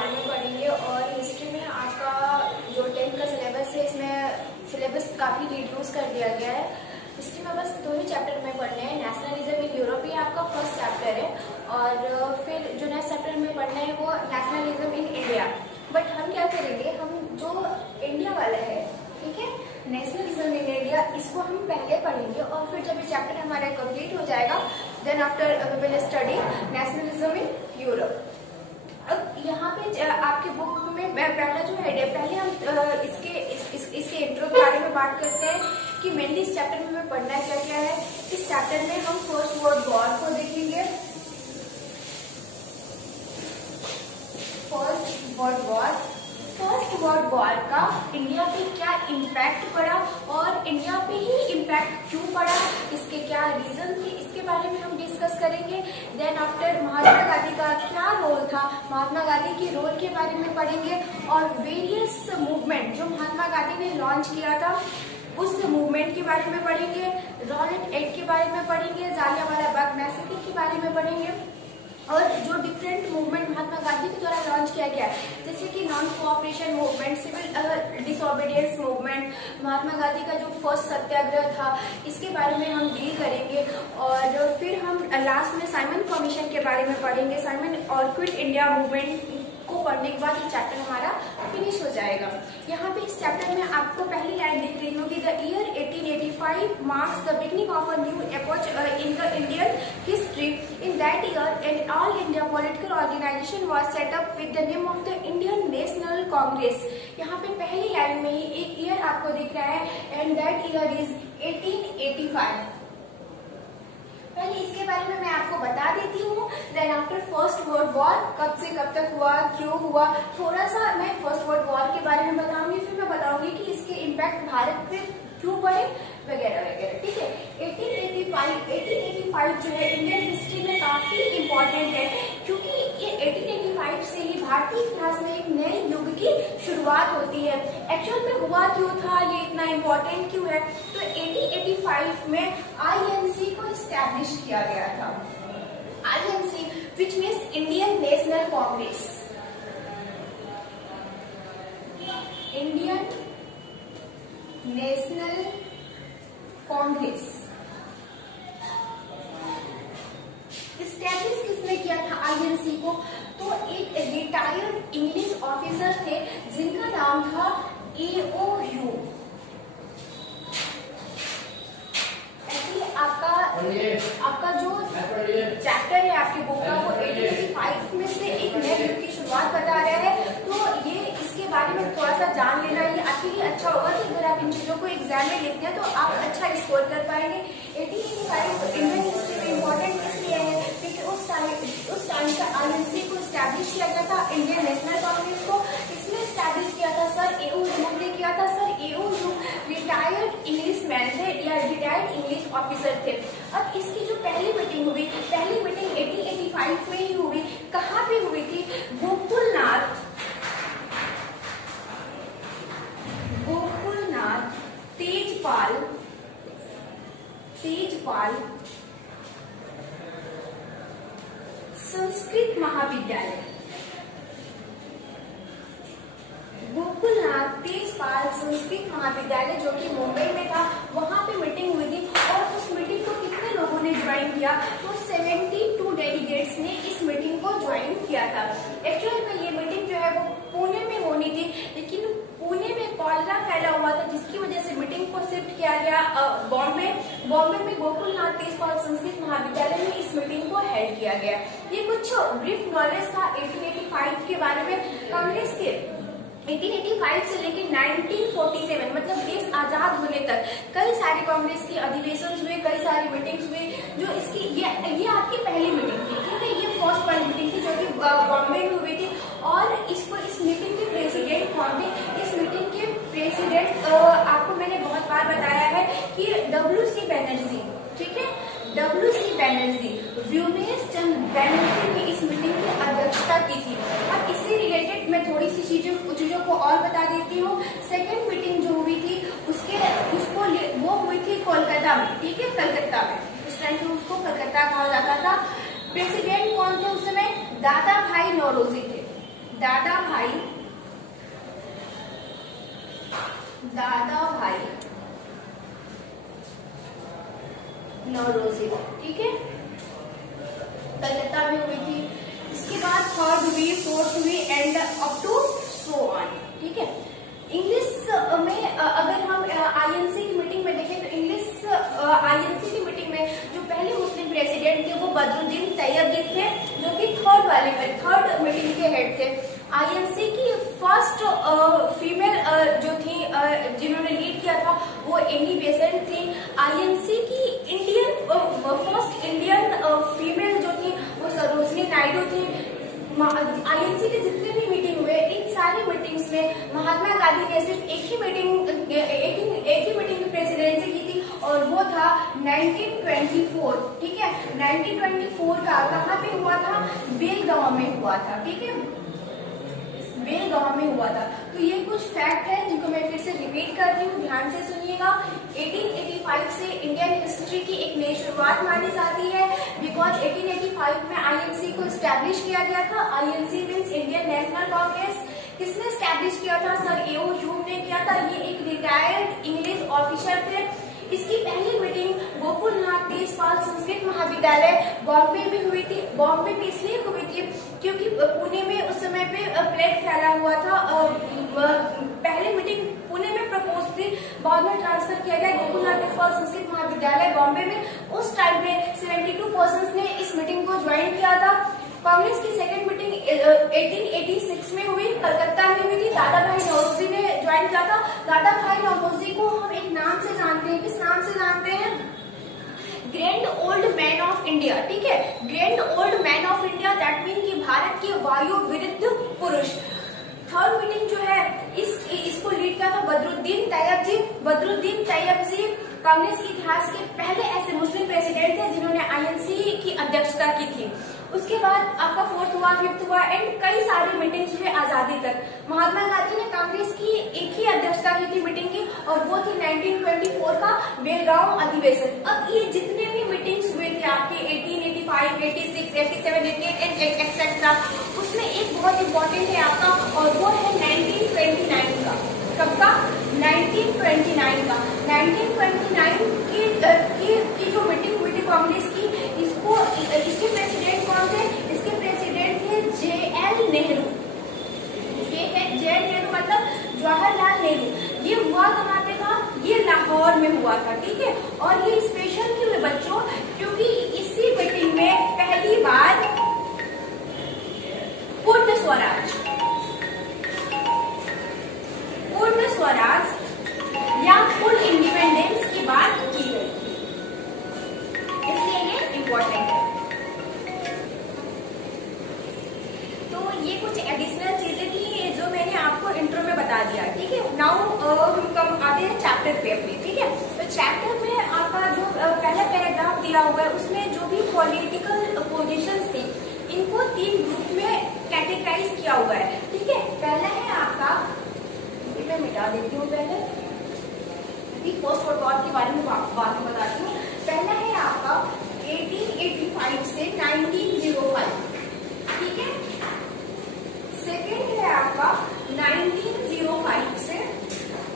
बारे में पढ़ेंगे। और हिस्ट्री में आपका जो 10th का सिलेबस है, इसमें सिलेबस काफ़ी रिड्यूस कर दिया गया है। हिस्ट्री में बस 2 ही चैप्टर में पढ़ने हैं। नेशनलिज्म इन यूरोप, ये आपका फर्स्ट चैप्टर है। और फिर जो नेक्स्ट चैप्टर में पढ़ना है वो नेशनलिज्म इन इंडिया। बट हम क्या करेंगे, हम जो इंडिया वाला है, ठीक है, नेशनलिज्म इन इंडिया, इसको हम पहले पढ़ेंगे और फिर जब ये चैप्टर हमारा कंप्लीट हो जाएगा, then after we will study nationalism in Europe. अब यहाँ पे आपके बुक में पहला जो हेड है, पहले हम इसके इंट्रो के बारे में बात करते हैं कि मेनली इस चैप्टर में हमें पढ़ना क्या क्या है। इस चैप्टर में हम फर्स्ट वर्ल्ड वॉर को देखेंगे। फर्स्ट वर्ल्ड वॉर का इंडिया पे क्या इम्पैक्ट पड़ा और इंडिया पे ही इम्पैक्ट क्यों पड़ा, इसके क्या रीजन थे, इसके बारे में हम डिस्कस करेंगे। देन आफ्टर महात्मा गांधी का क्या रोल था, महात्मा गांधी के रोल के बारे में पढ़ेंगे। और वेरियस मूवमेंट जो महात्मा गांधी ने लॉन्च किया था, उस मूवमेंट के बारे में पढ़ेंगे। रॉलेट एक्ट के बारे में पढ़ेंगे। जालियांवाला बाग मैसेकर के बारे में पढ़ेंगे। और जो डिफरेंट मूवमेंट महात्मा गांधी के द्वारा लॉन्च किया गया है, जैसे कि non cooperation movement, civil disobedience movement, Mahatma Gandhi का जो फर्स्ट सत्याग्रह था, इसके बारे में हम डील करेंगे। और फिर हम लास्ट में साइमन कमीशन के बारे में पढ़ेंगे। साइमन और क्विट इंडिया मूवमेंट को पढ़ने के बाद ये चैप्टर हमारा फिनिश हो जाएगा। यहाँ पे इस चैप्टर में आपको पहली लाइन दिख रही होगी, the year 1885 marks the beginning of a new epoch in the Indian history. In that year an all India political organisation was set up with the name of the Indian National Congress. यहाँ पे पहली line में ही एक year आपको दिख रहा है, and that year is 1885। पहले इसके बारे में मैं आपको बता देती हूँ। Then after first world war कब से कब तक हुआ, क्यों हुआ, थोड़ा सा मैं फर्स्ट वर्ल्ड वॉर के बारे में बताऊंगी। फिर मैं बताऊंगी कि इसके इम्पैक्ट भारत पे क्यों पड़े, वगैरह वगैरह, ठीक है। 1885 जो है इंडियन हिस्ट्री में काफी इम्पोर्टेंट है, क्योंकि ये 1885 से ही भारतीय इतिहास में एक नए युग की शुरुआत होती है। एक्चुअल में हुआ क्यों था, ये इतना इम्पोर्टेंट क्यों है, तो 1885 में INC को स्टैब्लिश किया गया था। INC which means Indian National Congress. Indian National Congress establish किसने किया था INC को, तो एक रिटायर्ड इंग्लिश ऑफिसर थे जिनका नाम था AO ह्यूम। एक्चुअली आपका जो चैप्टर है आपकी बुक का, वो 1885 में से एक नए युग की शुरुआत बता रहा है। तो ये इसके बारे में थोड़ा सा जान लेना ये आपके लिए अच्छा होगा कि अगर आप इन चीजों को एग्जाम में लिखते हैं तो आप अच्छा स्कोर कर पाएंगे। 1885 इंडियन हिस्ट्री में इम्पोर्टेंट इसलिए है क्योंकि उस टाइम का INC को स्टैब्लिश किया गया था, इंडियन नेशनल कांग्रेस को। इसमें स्टैब्लिश किया था सर AO ह्यूम ने किया था। Sir AO Hume retired English man थे या रिटायर्ड इंग्लिश ऑफिसर थे। अब इसकी जो पहली मीटिंग हुई, पहली मीटिंग 1885 में ही हुई। कहाँ पे हुई थी, गोकुलनाथ तेजपाल संस्कृत महाविद्यालय। गोकुलनाथ तेजपाल संस्कृत महाविद्यालय जो कि मुंबई में था, वहां पे मीटिंग हुई थी। और उस मीटिंग को कितने लोगों ने ज्वाइन किया, तो 72 डेलीगेट्स ने इस मीटिंग को ज्वाइन किया था। एक्चुअल में ये मीटिंग जो है वो पुणे में होनी थी, लेकिन पुणे में कॉलेरा फैला हुआ था, जिसकी वजह से मीटिंग को शिफ्ट किया गया बॉम्बे में गोकुलनाथ तेजपाल संस्कृत महाविद्यालय में इस मीटिंग को हेल्ड किया गया। ये कुछ ब्रीफ नॉलेज था 1885 के बारे में। कांग्रेस के 1885 से लेकर 1947 मतलब देश आजाद होने तक कई सारे कांग्रेस के अधिवेशन हुए, कई सारी मीटिंग्स हुए। जो इसकी ये आपकी पहली मीटिंग थी, ठीक है, ये फर्स्ट वाली मीटिंग थी जो कि बॉम्बे में हुई थी। और इस मीटिंग के प्रेसिडेंट कौन थे, इस मीटिंग के प्रेसिडेंट आपको मैंने बहुत बार बताया है कि WC बैनर्जी, ठीक है, WC बैनर्जी, व्योमेश चंद्र बैनर्जी ने इस मीटिंग की अध्यक्षता की थी। अब इससे रिलेटेड मैं थोड़ी सी चीजों को और बता देती हूँ। सेकेंड मीटिंग जो हुई थी वो हुई थी कोलकाता में, ठीक है, कलकत्ता में। उस टाइम पे उसको कलकत्ता कहा जाता था। प्रेसिडेंट कौन थे उस समय, दादा भाई नौरोजी थे। दादा भाई नौरोजी, ठीक है, कलकत्ता में हुई थी। इसके बाद थर्ड हुई, फोर्थ हुई and up to so on, ठीक है। इंग्लिश में अगर हम आईएनसी की मीटिंग में देखें तो इंग्लिश आईएनसी की मीटिंग में जो पहले मुस्लिम प्रेसिडेंट थे वो बदरुद्दीन तैयब थे, जो कि थर्ड मीटिंग के हेड थे। आईएनसी की फर्स्ट फीमेल जो थी जिन्होंने लीड किया था वो एनी बेसेंट थी। आईएनसी की फर्स्ट इंडियन फीमेल जो थी वो सरोजनी नायडू थी। आईएनसी के जितने भी मीटिंग हुए इन सारी मीटिंग्स में महात्मा गांधी ने सिर्फ एक ही मीटिंग की प्रेसिडेंसी की थी और वो था 1924, ठीक है। 1924 का कहाँ पे हुआ था? बेलगांव में हुआ था, ठीक है, बेलगांव में हुआ था। तो ये कुछ फैक्ट है जिनको मैं फिर से रिपीट कर रही हूँ, ध्यान से सुनिएगा। 1885 से इंडियन हिस्ट्री की एक नई शुरुआत मानी जाती है बिकॉज 1885 में आईएनसी को स्टैब्लिश किया गया था। INC means Indian National Congress. किसने स्टैब्लिश किया था? Sir A.O.. ह्यूम ने किया था। ये एक रिटायर्ड इंग्लिश ऑफिसर थे। इसकी पहली मीटिंग गोकुलनाथ तेजपाल संस्कृत महाविद्यालय बॉम्बे में हुई थी। बॉम्बे में इसलिए हुई थी क्योंकि पुणे में उस समय पे प्लेग फैला हुआ था। पहले मीटिंग पुणे में प्रपोज थी, बाद में ट्रांसफर किया गया गोकुलनाथ तेजपाल संस्कृत महाविद्यालय बॉम्बे में। उस टाइम में 72 पर्सन ने इस मीटिंग को ज्वाइन किया था। कांग्रेस की सेकेंड मीटिंग 1886 में हुई, कलकत्ता में हुई थी। दादा भाई नौरोजी ने ज्वाइन किया था। दादा भाई नौरोजी को हम एक नाम से जानते हैं। किस नाम से जानते हैं? Grand old man of India, ठीक है, grand old man of India. That mean कि भारत के वायु विरुद्ध पुरुष। थर्ड मीटिंग जो है इसको लीड किया था बदरुद्दीन तैयब जी। बदरुद्दीन तैयब जी कांग्रेस के इतिहास के पहले ऐसे मुस्लिम प्रेसिडेंट थे जिन्होंने आईएनसी की अध्यक्षता की थी। उसके बाद आपका फोर्थ हुआ, फिफ्थ हुआ एंड कई सारी मीटिंग्स हुए आजादी तक। महात्मा गांधी ने कांग्रेस की एक ही अध्यक्षता की थी मीटिंग की और वो थी 1924 का बेलगांव अधिवेशन। अब ये जितने भी मीटिंग्स हुए थे आपके 1885, 86, 87, 88 एंड एक्सेट्रा, उसमें एक बहुत इंपॉर्टेंट है आपका और वो है 1929 का। कब का? 1929 का। 1929 की जो मीटिंग हुई थी कांग्रेस की, इसके प्रेसिडेंट कौन थे? इसके प्रेसिडेंट थे J.L. नेहरू। J.L. नेहरू मतलब जवाहरलाल नेहरू। ये हुआ कहाँ पे था? ये लाहौर में हुआ था, ठीक है। और ये स्पेशल क्यों है बच्चों? क्योंकि इसी मीटिंग में पहली बार पूर्ण स्वराज या फुल इंडिपेंडेंस की बात की गई थी, इसलिए ये इम्पोर्टेंट है। तो ये कुछ एडिशनल चीजें थी जो मैंने आपको इंट्रो में बता दिया, ठीक है। नाउ हम कम आते हैं चैप्टर पे अपने, ठीक है। तो चैप्टर में आपका जो पहला पैराग्राफ दिया हुआ है उसमें जो भी पॉलिटिकल पोजीशंस थी इनको 3 ग्रुप में कैटेगराइज किया हुआ है, ठीक है। पहला है आपका, मैं मिटा देती हूँ पहले, पोस्ट वॉर के बारे में बाद में बताती हूँ। पहला है आपका 1885 से 1905, ठीक है। सेकेंड है आपका 1905 से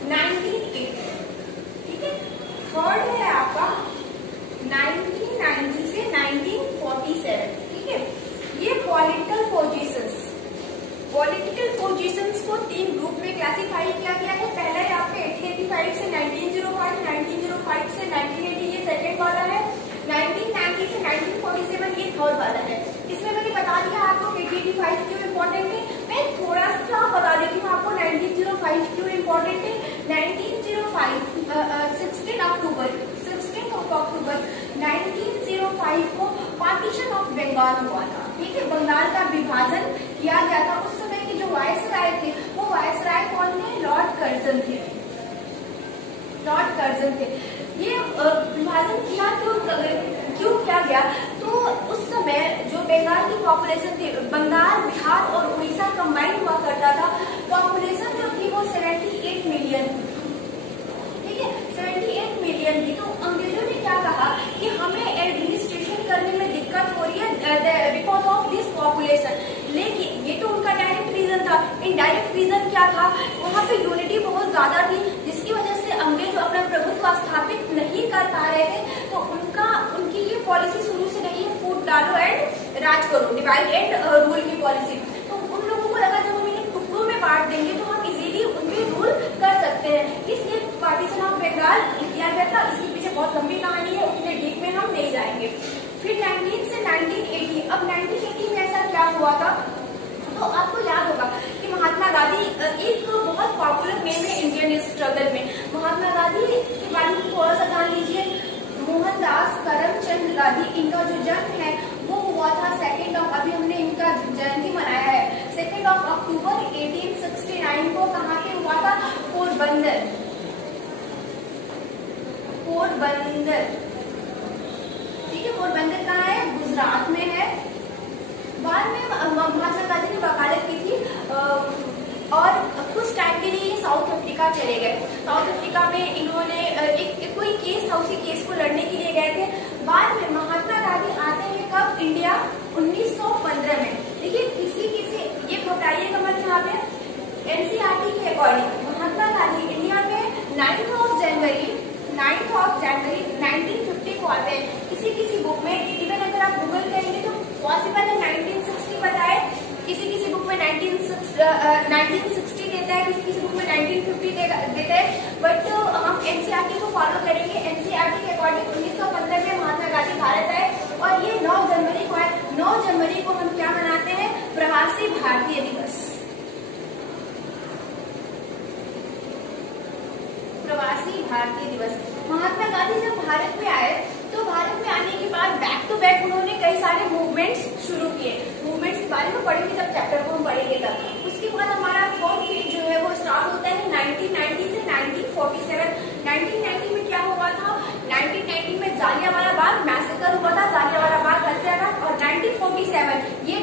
1980, ठीक है। थर्ड है आपका 1990 से 1947, ठीक है। ये पॉलिटिकल पोजीशंस को 3 ग्रुप में क्लासिफाई किया गया है। पहला है आपका 1885 से 1905, 1905 से 1980 ये सेकेंड वाला है, 1990 से 1947 ये थर्ड वाला है। इसमें मैंने बता दिया आपको 1885 क्यों इम्पोर्टेंट है। मैं थोड़ा सा बता देती हूँ आपको 1905 क्यों इम्पोर्टेंट है। 1905 16 अक्टूबर 1905 को पार्टीशन ऑफ बंगाल हुआ था, ठीक है। बंगाल का विभाजन किया गया था। उस समय के जो वायसराय थे वो वायसराय कौन थे? लॉर्ड कर्जन थे। ये विभाजन किया क्यों किया गया? तो उस समय जो बंगाल की पॉपुलेशन थी, बंगाल, बिहार और उड़ीसा कंबाइन हुआ करता था। पॉपुलेशन जो थी वो 78 मिलियन थी, ठीक है, 78 मिलियन थी। तो अंग्रेजों ने क्या कहा कि हमें एडमिनिस्ट्रेशन करने में दिक्कत हो रही है बिकॉज ऑफ दिस पॉपुलेशन। लेकिन ये तो उनका डायरेक्ट रीजन वहाँ पे यूनिटी बहुत ज्यादा थी, जिसकी वजह से अंग्रेज अपना प्रभुत्व स्थापित नहीं कर पा रहे थे। तो उनकी ये पॉलिसी शुरू से रही है, फूट डालो एंड राज करो, डिवाइड एंड रूल की पॉलिसी। तो उन लोगों को लगा जब हम इन्हें टुकड़ों में बांट देंगे तो हम इजीली उनपे रूल कर सकते हैं, इसलिए पार्टीशन ऑफ बंगाल किया गया था। इसके पीछे बहुत लंबी कहानी है, उतने डीप में हम नहीं जाएंगे। फिर 19 से 1980, अब 1980 में ऐसा क्या हुआ था, तो आपको याद होगा कि महात्मा गांधी एक बहुत पॉपुलर नेम है इंडियन स्ट्रगल में। महात्मा गांधी के बारे में थोड़ा सा जान लीजिए। मोहनदास करमचंद गांधी, इनका जो जन्म है वो हुआ था 2 अभी हमने इनका जयंती मनाया है 2 अक्टूबर 1869 को। कहाँ पे हुआ था? पोरबंदर। ठीक है, पोरबंदर कहाँ है? गुजरात में है। बाद में महात्मा गांधी ने वकालत की थी और कुछ टाइम के लिए साउथ अफ्रीका चले गए। साउथ अफ्रीका में इन्होंने कोई केस था, उसी केस को लड़ने के लिए गए थे। बाद में महात्मा गांधी आते हैं कब? इंडिया 1915 में। देखिए किसी ये घबराइएगा मत यहाँ पे। एनसीईआरटी के अकॉर्डिंग महात्मा गांधी इंडिया में 9 जनवरी 1950 को आते हैं। किसी बुक में, इवन अगर आप गूगल करेंगे तो पॉसिबल है 1960 बताए, किसी बुक में 1960 देता है, किसी बुक में 1950 देता है, बट हम एनसीईआरटी को फॉलो करेंगे। एनसीईआरटी के अकॉर्डिंग 1915 में महात्मा गांधी भारत आए और ये 9 जनवरी को है। 9 जनवरी को हम क्या मनाते हैं? प्रवासी भारतीय दिवस। प्रवासी भारतीय दिवस। महात्मा गांधी जब भारत में आए तो भारत में आने के बाद बैक टू बैक उन्होंने कई सारे मूवमेंट्स शुरू किए। मूवमेंट्स के बारे में पढ़ेंगे जब चैप्टर को हम पढ़ेंगे तब। उसके बाद हमारा 4th फेज जो है वो स्टार्ट होता है 1990 से 1947। 1990 में क्या हुआ था? 1990 में जालियांवाला बाग मैसेकर हुआ था, जालियांवाला बाग हत्याकांड। और 1947 ये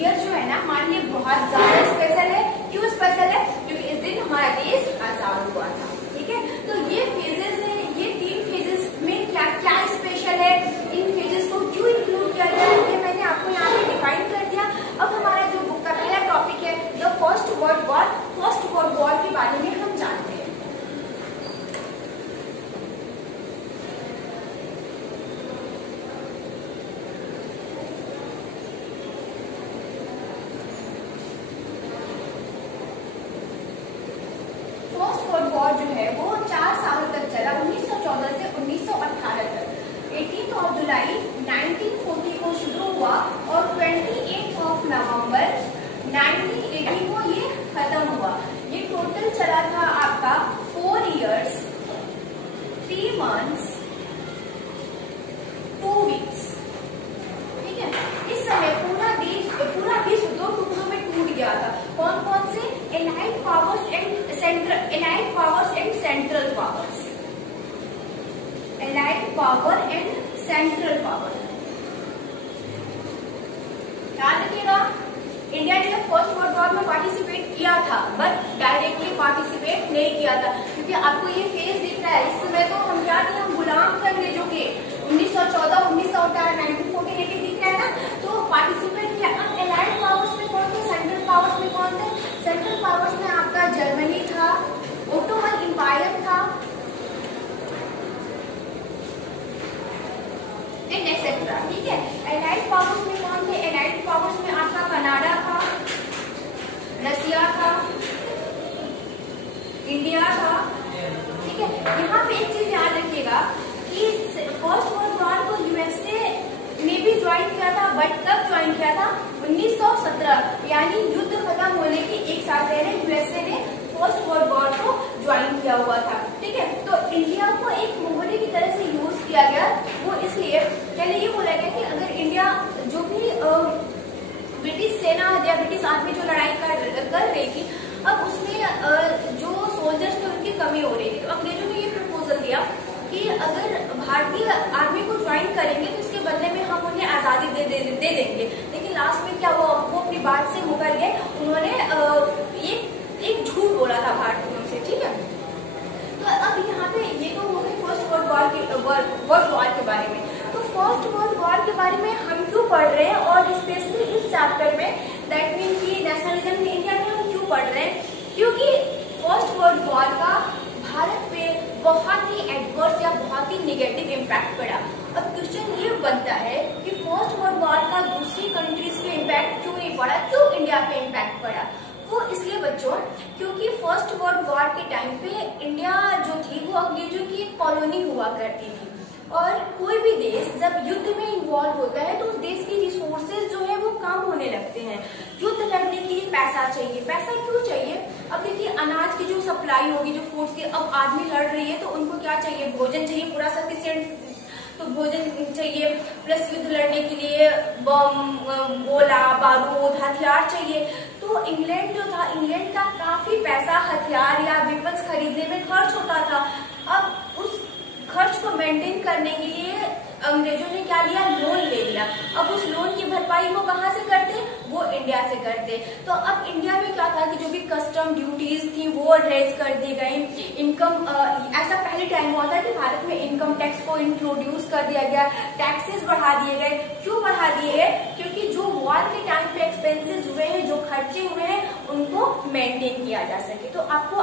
ईयर जो है ना हमारे लिए बहुत ज्यादा स्पेशल है। क्यों स्पेशल है? क्योंकि इस दिन हमारा देश आजाद हुआ था। ठीक है, तो ये फेजेस है, ये 3 फेजेस में क्या क्या स्पेशल है, इन फेजेस को क्यों इंक्लूड किया गया है, ये मैंने आपको यहाँ पे डिफाइन कर दिया। अब हमारा जो बुक का पहला टॉपिक है the first world war. First world war के बारे में हम जानते हैं। फर्स्ट वर्ल्ड वॉर जो है वो 4 साल तक चला, 1914 से 1918 तक। 18 जुलाई 1940 को शुरू हुआ और 28 नवंबर 1980 को ये खत्म हुआ। ये टोटल चला था आपका 4 years 3 months 2 weeks। ठीक है, इस समय पूरा विश्व 2 टुकड़ों में टूट गया था। कौन कौन से? Allied powers and central powers. Allied power and central power. याद रखिएगा, इंडिया ने फर्स्ट वर्ल्ड वॉर में पार्टिसिपेट किया था बट डायरेक्टली पार्टिसिपेट नहीं किया था, क्योंकि आपको ये फेज दिख रहा है। इस समय तो हम क्या थे? हम गुलाम थे अंग्रेजों के। 1914, 1918, 1948 दिख रहा है ना, तो पार्टिसिपेट किया। अब एलाइड पावर्स में कौन थे? सेंट्रल पावर्स में कौन थे? सेंट्रल पावर्स में आपका जर्मनी था, ओटोमन इंपायर था, एंड एक्सेट्रा। ठीक है, एलाइड पावर्स में कौन थे? एलाइड पावर्स में आपका कनाडा था, रसिया था, इंडिया था। ठीक है, यहाँ पे एक चीज याद रखिएगा कि फर्स्ट वर्ल्ड वॉर को यूएसए ने भी ज्वाइन किया था, बट कब ज्वाइन किया था? 1917, यानी युद्ध खत्म होने के 1 साल पहले यूएसए ने फर्स्ट वर्ल्ड वॉर को ज्वाइन किया हुआ था। ठीक है, तो इंडिया को एक मोहरे की तरह से यूज किया गया। वो इसलिए पहले ये बोला गया कि अगर इंडिया जो भी ब्रिटिश सेना या ब्रिटिश आर्मी जो लड़ाई कर रही थी, अब उसमें जो सोल्जर्स थे उनकी कमी हो रही थी। तो अंग्रेजों ने ये प्रपोजल दिया कि अगर भारतीय आर्मी को ज्वाइन करेंगे तो इसके बदले में हम उन्हें आजादी दे देंगे। लेकिन लास्ट में क्या हुआ? वो अपनी बात से मुकर गए। उन्होंने एक झूठ बोला था भारतीयों से। ठीक है, तो अब यहाँ पे ये तो हो गई फर्स्ट वर्ल्ड वॉर के बारे में। तो फर्स्ट वर्ल्ड वॉर के बारे में हम क्यों पढ़ रहे हैं, और स्पेशली इस चैप्टर में दैट मीन की नेशनलिज्म इन इंडिया में हम क्यों पढ़ रहे हैं? क्योंकि फर्स्ट वर्ल्ड वॉर का भारत पे बहुत ही एडवर्स या बहुत ही निगेटिव इम्पैक्ट पड़ा। अब क्वेश्चन ये बनता है कि फर्स्ट वर्ल्ड वॉर का दूसरी कंट्रीज पे इम्पैक्ट क्यों नहीं पड़ा, क्यों इंडिया पे इम्पैक्ट पड़ा? वो इसलिए बच्चों, क्योंकि फर्स्ट वर्ल्ड वॉर के टाइम पे इंडिया जो थी वो अंग्रेजों की एक कॉलोनी हुआ करती थी, और कोई भी देश जब युद्ध में इन्वॉल्व होता है तो उस देश की रिसोर्सेज जो है वो कम होने लगते हैं। युद्ध लड़ने के लिए पैसा चाहिए। पैसा क्यों चाहिए? अब देखिए, अनाज की जो सप्लाई होगी, जो फूड्स की, अब आर्मी लड़ रही है तो उनको क्या चाहिए? भोजन चाहिए पूरा सफिशिएंट, तो भोजन चाहिए, प्लस युद्ध लड़ने के लिए बम, गोला बारूद, हथियार चाहिए। तो इंग्लैंड जो था, इंग्लैंड का काफी पैसा हथियार या वेपन्स खरीदने में खर्च होता था। अब उस खर्च को मेंटेन करने के लिए अंग्रेजों ने क्या लिया? लोन ले लिया। अब उस लोन की भरपाई वो कहाँ से करते? वो इंडिया से करते। तो अब इंडिया में क्या था कि जो भी कस्टम ड्यूटीज थी वो रेज कर दी गई। इनकम, ऐसा पहले टाइम हुआ था कि भारत में इनकम टैक्स को इंट्रोड्यूस कर दिया गया, टैक्सेस बढ़ा दिए गए। क्यों बढ़ा दिए गए? क्योंकि जो वॉर के टाइम पे एक्सपेंसेस हुए हैं, जो खर्चे हुए हैं, उनको मेंटेन किया जा सके। तो आपको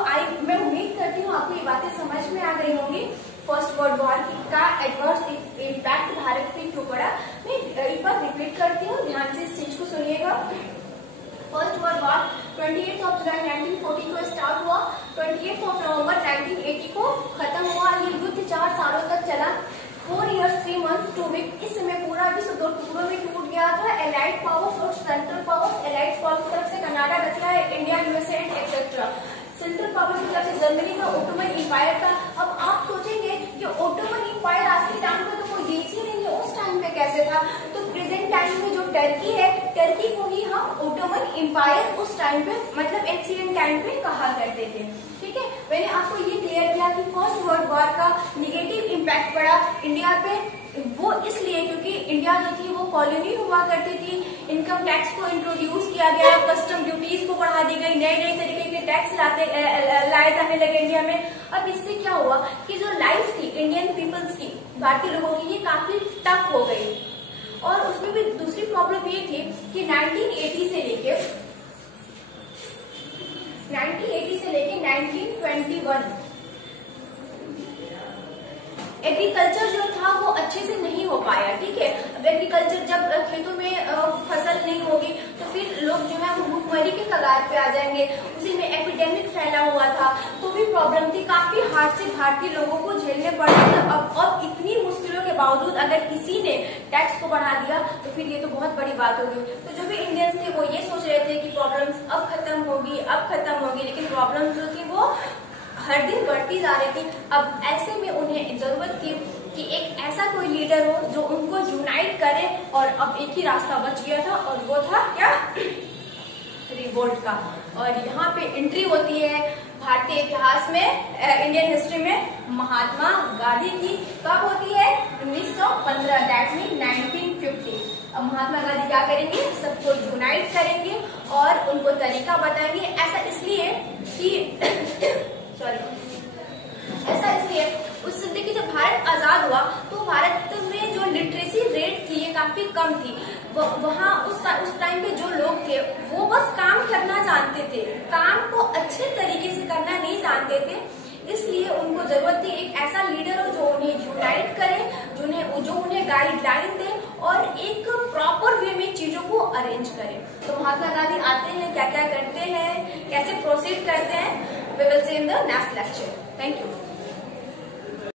मैं उम्मीद करती हूँ आपको ये बातें समझ में आ गई होंगी। फर्स्ट वर्ल्ड वॉर का एडवर्स इम्पैक्ट भारत पे क्यों पड़ा, मैं एक बार रिपीट करती हूँ, ध्यान से इस चीज को सुनिएगा। फर्स्ट वर्ल्ड वॉर 28 जुलाई 1940 को स्टार्ट हुआ, 28 नवंबर 1980 को खत्म हुआ। ये युद्ध 4 सालों तक चला, 4 years 3 months 2 weeks। इस समय पूरा विश्व 2 टुकड़ों में टूट गया था। एलाइड पावर्स और सेंट्रल पावर्स, एलाइड पावर्स की तरफ से Canada, Russia, India, USA etcetera. Central powers की तरफ से जर्मनी का ओटोमन इंपायर था। अब आप सोचेंगे कि ओटोमन इंपायर आज के टाइम पे तो कोई देश ही नहीं है, उस टाइम पे कैसे था? तो प्रेजेंट टाइम में जो टर्की है, टर्की को ही हम ओटोमन इंपायर उस टाइम पे, मतलब एंशिएंट टाइम पे कहा करते थे। ठीक है, मैंने आपको ये क्लियर किया कि फर्स्ट वर्ल्ड वॉर का निगेटिव इम्पैक्ट पड़ा इंडिया पे। वो इसलिए क्योंकि इंडिया जो थी वो कॉलोनी हुआ करती थी, इनकम टैक्स को इंट्रोड्यूस किया गया, कस्टम ड्यूटीज को बढ़ा दी गई, नए नए तरीके के टैक्स लाए जाने लगे इंडिया में। अब इससे क्या हुआ कि जो लाइफ थी इंडियन पीपल्स की, भारतीय लोगों की, ये काफी टफ हो गई। और उसमें भी दूसरी प्रॉब्लम ये थी कि 1980 से लेके 1921 एग्रीकल्चर जो था वो अच्छे से नहीं हो पाया। ठीक है, अब एग्रीकल्चर जब खेतों में फसल नहीं होगी तो फिर लोग जो है वो भूखमरी के कगार पे आ जाएंगे। उसी में एपिडेमिक फैला हुआ था, तो भी प्रॉब्लम थी, काफी हार्ड से भारतीय लोगों को झेलने पड़ रहे थे। अब इतनी मुश्किलों के बावजूद अगर किसी ने टैक्स को बढ़ा दिया तो फिर ये तो बहुत बड़ी बात होगी। तो जो भी इंडियंस थे वो ये सोच रहे थे कि प्रॉब्लम्स अब खत्म होगी, लेकिन प्रॉब्लम्स जो थी वो हर दिन बढ़ती जा रही थी। अब ऐसे में उन्हें जरूरत थी कि एक ऐसा कोई लीडर हो जो उनको यूनाइट करे, और अब एक ही रास्ता बच गया था, और वो था क्या? रिवोल्ट का। और यहाँ पे एंट्री होती है भारतीय इतिहास में, इंडियन हिस्ट्री में, महात्मा गांधी की। कब होती है? 1915, दैट मीन 1950। अब महात्मा गांधी क्या करेंगे? सबको यूनाइट करेंगे और उनको तरीका बताएंगे। ऐसा इसलिए उस देखिए, जब भारत आजाद हुआ तो भारत में जो लिटरेसी रेट थी ये काफी कम थी। वहाँ उस टाइम पे जो लोग थे वो बस काम करना जानते थे, काम को अच्छे तरीके से करना नहीं जानते थे। इसलिए उनको जरूरत थी एक ऐसा लीडर हो जो उन्हें यूनाइट करे, जो उन्हें गाइडलाइन दे और एक प्रॉपर वे में चीजों को अरेंज करे। तो महात्मा गांधी आते हैं, क्या क्या करते हैं, कैसे प्रोसीड करते हैं, we will see in the next lecture. Thank you.